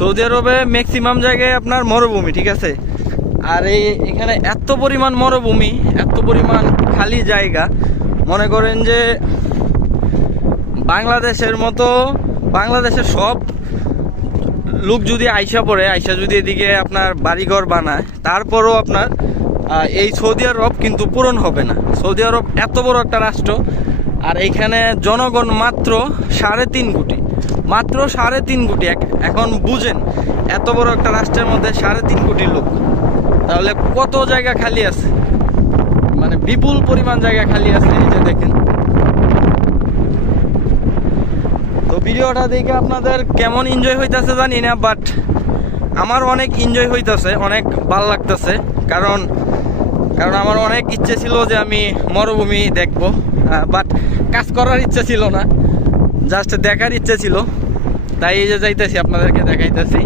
Saudi আরবে maximum জায়গায় আপনার মরুভূমি, ঠিক আছে। আর এখানে এত পরিমাণ মরুভূমি, এত পরিমাণ খালি জায়গা, মনে করেন যে বাংলাদেশের মতো, বাংলাদেশের সব লোক যদি আইসা যদি এদিকে আপনার বাড়িঘর বানায়, তারপরও আপনার এই সৌদি আরব কিন্তু পূরণ হবে না। সৌদি আরব এত বড় একটা রাষ্ট্র, আর এইখানে জনগণ মাত্র 3.5 কোটি, মাত্র 3.5 কোটি। এখন বুঝেন, এত বড় একটা রাষ্ট্রের মধ্যে 3.5 কোটি লোক, তাহলে কত জায়গা খালি আছে, মানে বিপুল পরিমাণ জায়গা খালি আছে। এই যে দেখেন। তো ভিডিওটা দেখে আপনাদের কেমন এনজয় হইতেছে জানি না, বাট আমার অনেক এনজয় হইতেছে, অনেক ভালো লাগতেছে। কারণ আমার অনেক ইচ্ছে ছিল যে আমি মরুভূমি দেখবো, বাট কাজ করার ইচ্ছে ছিল না, জাস্ট দেখার ইচ্ছে ছিল। তাই এই যে যাইতেছি, আপনাদেরকে দেখাইতেছি।